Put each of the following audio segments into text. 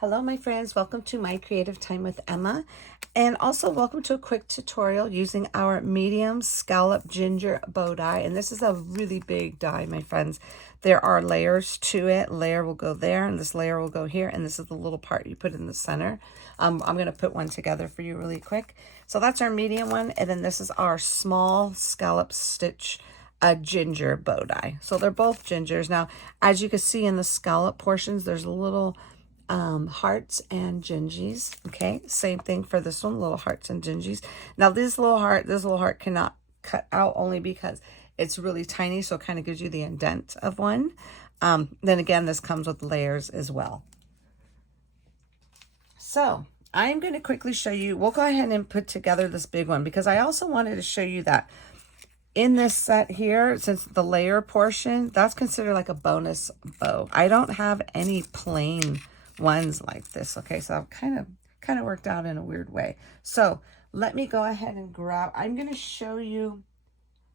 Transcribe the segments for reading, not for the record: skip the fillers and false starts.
Hello my friends, welcome to My Creative Time with Emma, and also welcome to a quick tutorial using our medium scallop ginger bow die. And this is a really big die, my friends. There are layers to it. Layer will go there and this layer will go here, and this is the little part you put in the center. I'm going to put one together for you really quick. So that's our medium one, and then this is our small scallop stitch ginger bow die. So they're both gingers. Now as you can see in the scallop portions, there's a little hearts and gingies. Okay, same thing for this one, little hearts and gingies. Now this little heart cannot cut out only because it's really tiny, so it kind of gives you the indent of one. Then again, this comes with layers as well. So I'm going to quickly show you, we'll go ahead and put together this big one because I also wanted to show you that in this set here, since the layer portion, that's considered like a bonus bow. I don't have any plain ones like this. Okay, so I've kind of worked out in a weird way. So let me go ahead and grab, I'm going to show you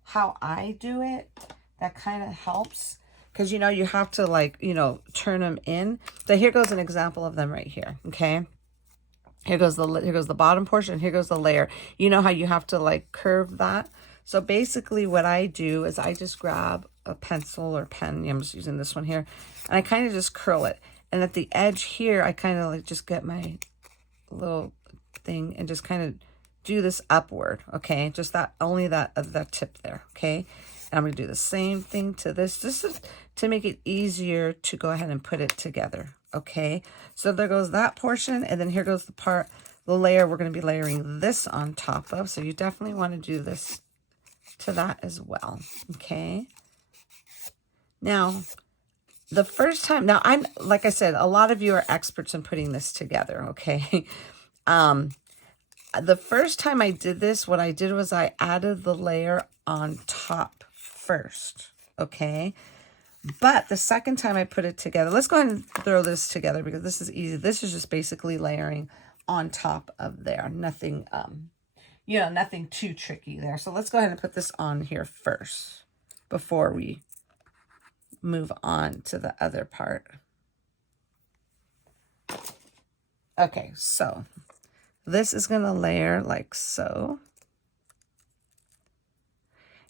how I do it. That kind of helps because, you know, you have to like, you know, turn them in. So here goes an example of them right here. Okay, here goes the bottom portion, here goes the layer. You know how you have to like curve that. So basically what I do is I just grab a pencil or pen. I'm just using this one here, and I kind of just curl it. And at the edge here, I kind of like just get my little thing and just kind of do this upward. Okay, just that, only that tip there. Okay, and I'm gonna do the same thing to this. This is to make it easier to go ahead and put it together. Okay, so there goes that portion, and then here goes the layer we're gonna be layering this on top of. So you definitely want to do this to that as well. Okay, now the first time, now I'm, like I said, a lot of you are experts in putting this together. Okay, the first time I did this, what I did was I added the layer on top first. Okay, but the second time I put it together, let's go ahead and throw this together because this is easy. This is just basically layering on top of there. Nothing you know, nothing too tricky there. So let's go ahead and put this on here first before we move on to the other part. Okay, so this is going to layer like so.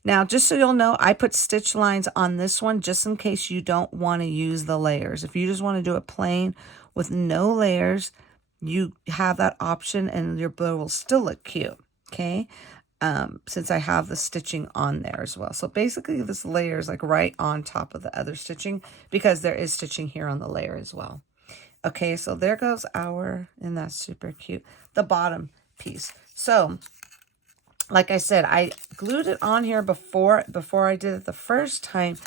Now, just so you'll know, I put stitch lines on this one just in case you don't want to use the layers. If you just want to do it plain with no layers, you have that option and your bow will still look cute. Okay, since I have the stitching on there as well. So basically this layer is like right on top of the other stitching because there is stitching here on the layer as well. Okay, so there goes our, and that's super cute, the bottom piece. So like I said, I glued it on here before I did it the first time.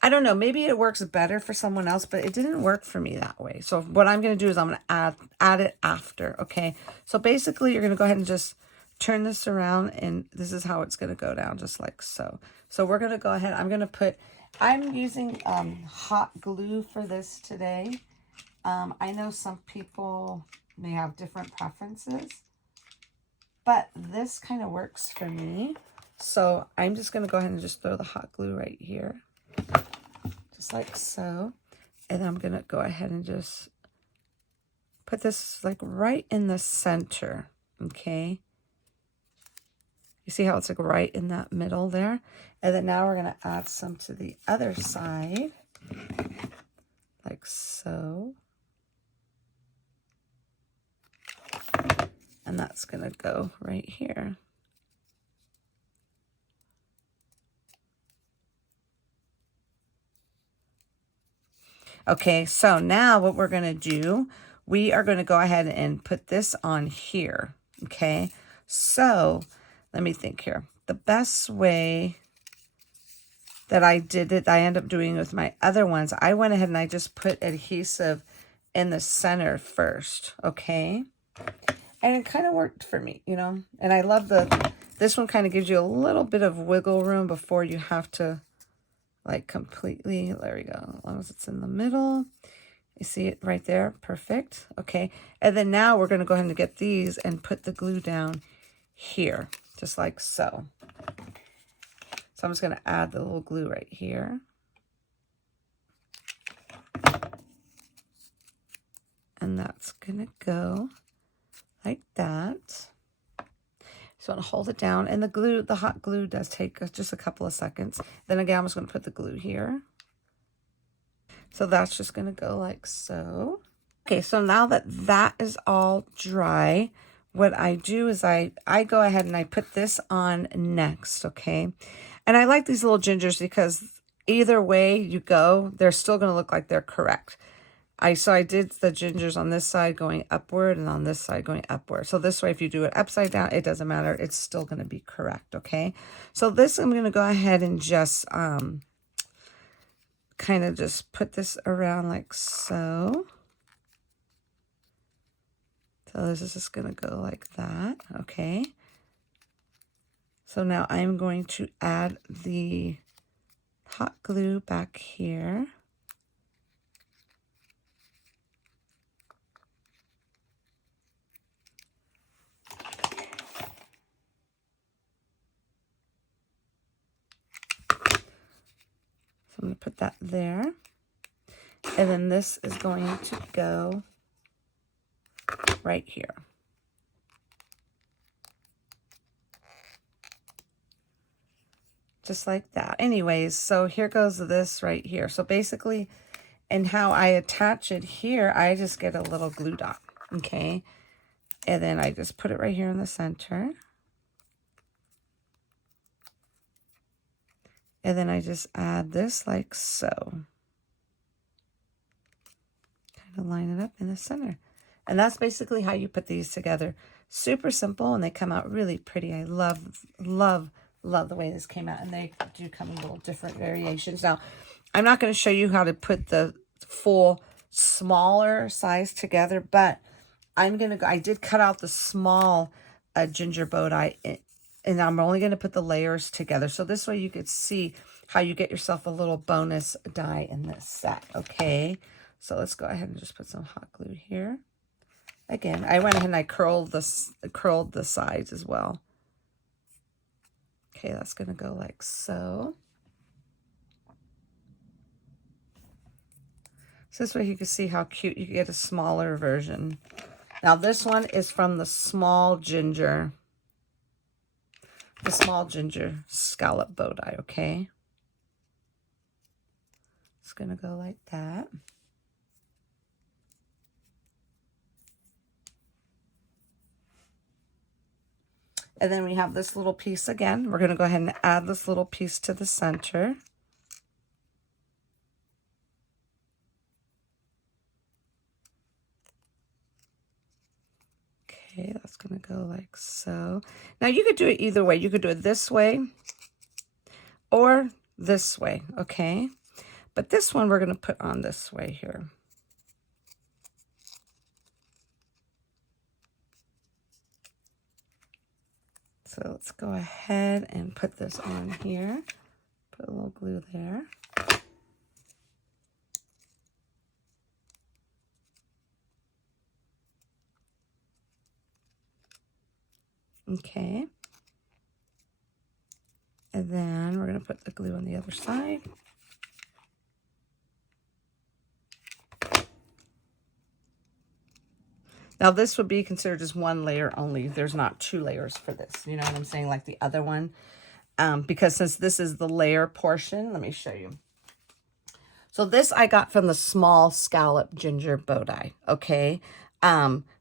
I don't know, maybe it works better for someone else, but it didn't work for me that way. So what I'm going to do is I'm going to add it after. Okay, so basically you're going to go ahead and just turn this around, and this is how it's going to go down, just like so. So we're going to go ahead, I'm using hot glue for this today. I know some people may have different preferences, but this kind of works for me. So I'm just going to go ahead and just throw the hot glue right here, just like so. And then I'm going to go ahead and just put this like right in the center. Okay, you see how it's like right in that middle there? And then now we're going to add some to the other side, like so. And that's going to go right here. Okay, so now what we're going to do, we are going to go ahead and put this on here. Okay, so let me think here. The best way that I did it, I end up doing with my other ones, I went ahead and I just put adhesive in the center first. Okay, and it kind of worked for me, you know, and I love this one kind of gives you a little bit of wiggle room before you have to like completely, there we go, as long as it's in the middle. You see it right there, perfect. Okay, and then now we're going to go ahead and get these and put the glue down here, just like so. So I'm just going to add the little glue right here. And and that's gonna go like that. So I'm gonna hold it down, and the hot glue does take just a couple of seconds. Then again, I'm just gonna put the glue here. So that's just gonna go like so. Okay, so now that that is all dry, what I do is I go ahead and I put this on next, okay? And I like these little gingers because either way you go, they're still gonna look like they're correct. So I did the gingers on this side going upward and on this side going upward. So this way, if you do it upside down, it doesn't matter. It's still going to be correct, okay? So this, I'm going to go ahead and just kind of just put this around like so. So this is just going to go like that, okay? So now I'm going to add the hot glue back here. So I'm going to put that there. And then this is going to go right here. Just like that. Anyways, so here goes this right here. So basically, and how I attach it here, I just get a little glue dot, okay? And then I just put it right here in the center. And then I just add this like so. Kind of line it up in the center. And that's basically how you put these together. Super simple, and they come out really pretty. I love the way this came out. And they do come in little different variations. Now, I'm not going to show you how to put the full smaller size together, but I did cut out the small ginger bow tie, and I'm only going to put the layers together. So this way you could see how you get yourself a little bonus die in this set, okay? So let's go ahead and just put some hot glue here. Again, I went ahead and I curled the sides as well. Okay, that's going to go like so. So this way you can see how cute you can get a smaller version. Now this one is from the small ginger scallop bow tie, okay? It's going to go like that. And then we have this little piece again. We're going to go ahead and add this little piece to the center. Okay, that's going to go like so. Now you could do it either way. You could do it this way or this way, okay? But this one we're going to put on this way here. So let's go ahead and put this on here. Put a little glue there. Okay. And then we're going to put the glue on the other side. Now this would be considered just one layer only. There's not two layers for this. You know what I'm saying? Like the other one. Because since this is the layer portion, let me show you. So this I got from the small scallop ginger bow tie, okay?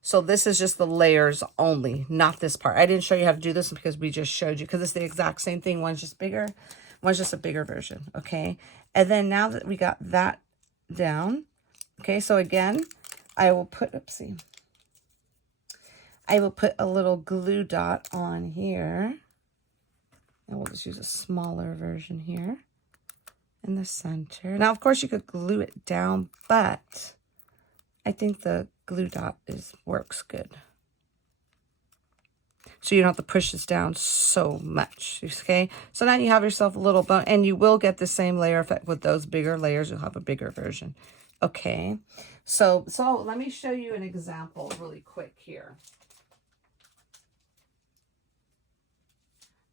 So this is just the layers only, not this part. I didn't show you how to do this because we just showed you, because it's the exact same thing. One's just bigger, one's just a bigger version, okay? And then now that we got that down, okay, so again, I will put, I will put a little glue dot on here. And we'll just use a smaller version here in the center. Now, of course, you could glue it down, but I think the glue dot works good. So you don't have to push this down so much, okay? So now you have yourself a little bone, and you will get the same layer effect with those bigger layers. You'll have a bigger version, okay? So let me show you an example really quick here.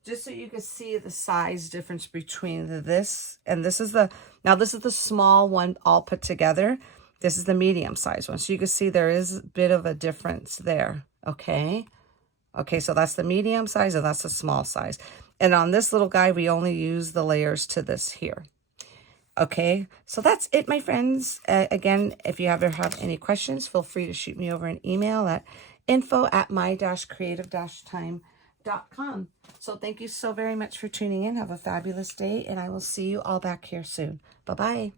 Just so you can see the size difference between this and this is the, now this is the small one all put together. This is the medium size one. So you can see there is a bit of a difference there, okay? Okay, so that's the medium size and that's the small size. And on this little guy, we only use the layers to this here. Okay, so that's it, my friends. Again, if you ever have any questions, feel free to shoot me over an email at info@my-creative-time.com. So thank you so very much for tuning in. Have a fabulous day, and I will see you all back here soon. Bye-bye.